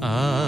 啊。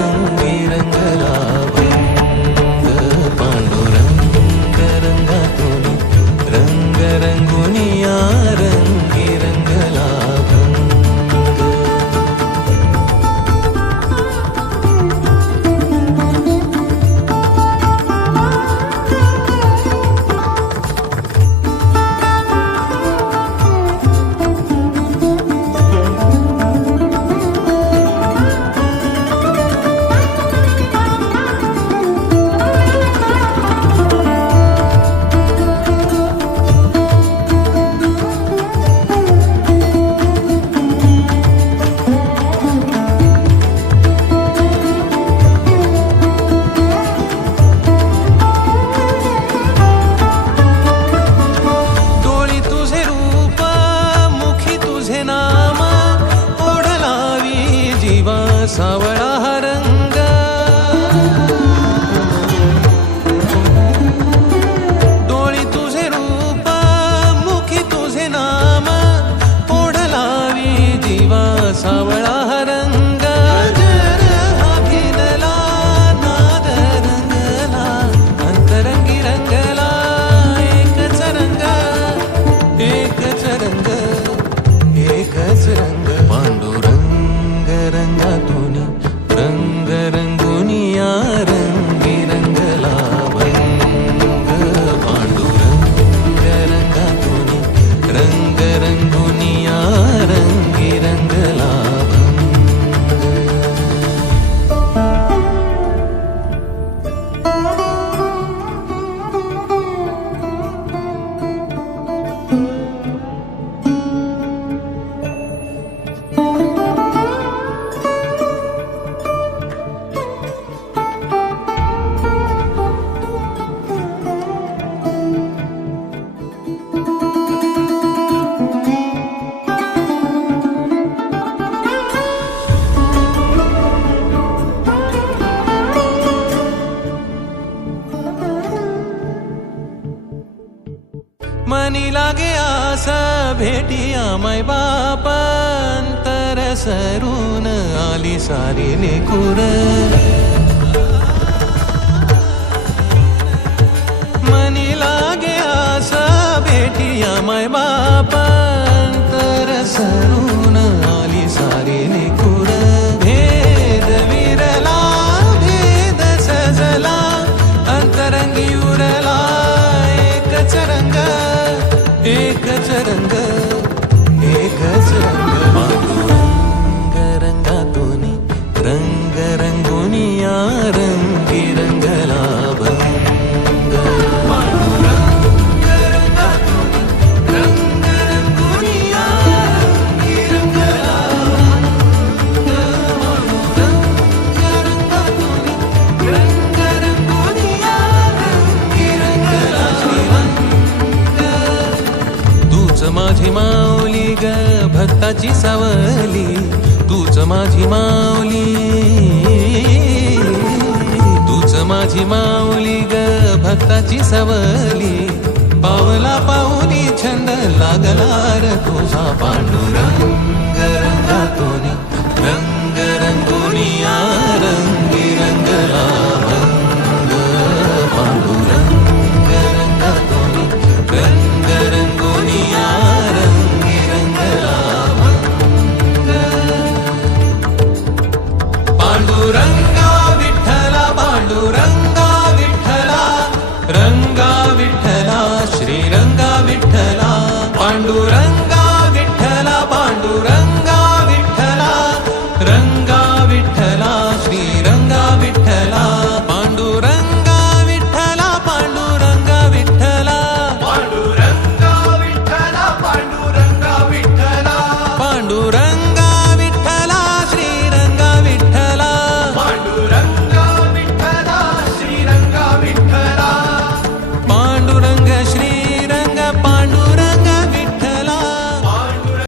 सावळा रंग. डोळी तुझे रूप मुखी तुझे नाम. ओढलावी जीवा सावळा. मनी लागे आस भेटी आमाय बाप अंतर सरून आली सारी लेकुर रक्ताची सावली तूच माझी माऊली. माझी माऊली ग भक्ताची सवली. पावला पाऊली छंद लागला र तुझा पांडुरंग. विठ्ठला श्रीरंगा विठ्ठला पांडुरंग